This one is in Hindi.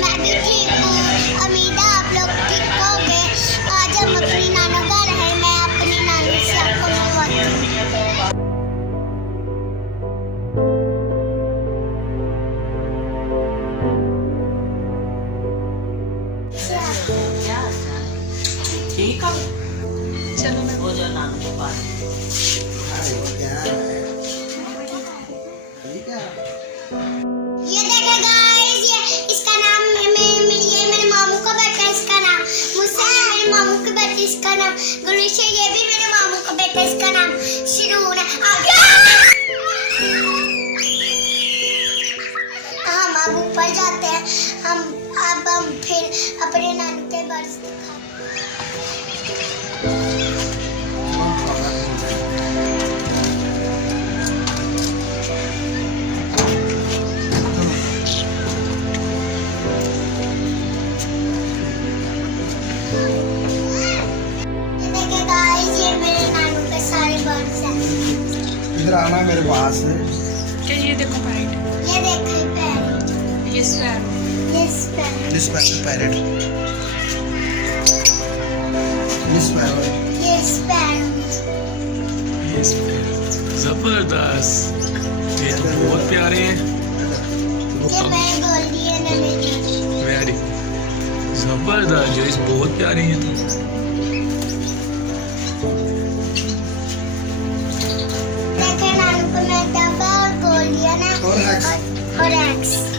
मैं भी ठीक हूँ। उम्मीद है आप लोग ठीक होंगे। आज हम अपनी नाना घर है। मैं अपनी नानी से आपको मिलवाती हूँ। ठीक है, चलो मैं हो जाओ नानू के पास। ये देखे गाइस, ये इसका नाम ये मेरे मामू का बेटा है। इसका नाम मुझसे मेरे मामू के बेटे, इसका नाम गुलिश है। ये भी मेरे मामू का बेटा, इसका नाम हरून है। हम अब ऊपर जाते हैं। हम फिर अपने नानू के घर से इधर आना मेरे पास। क्या ये देखो पैरेट, ये देख पैरेट, ये स्वैरो, दिस पैरेट, दिस पैरेट, ये जबरदस्त, ये तो बहुत प्यारे हैं। ये मैं गोल्डन है मेरी। वेरी जबरदस्त, जो इस बहुत प्यारे हैं। देखे नानू को मैं डब्बा और गोल्डन है और एक्स। और एक्स।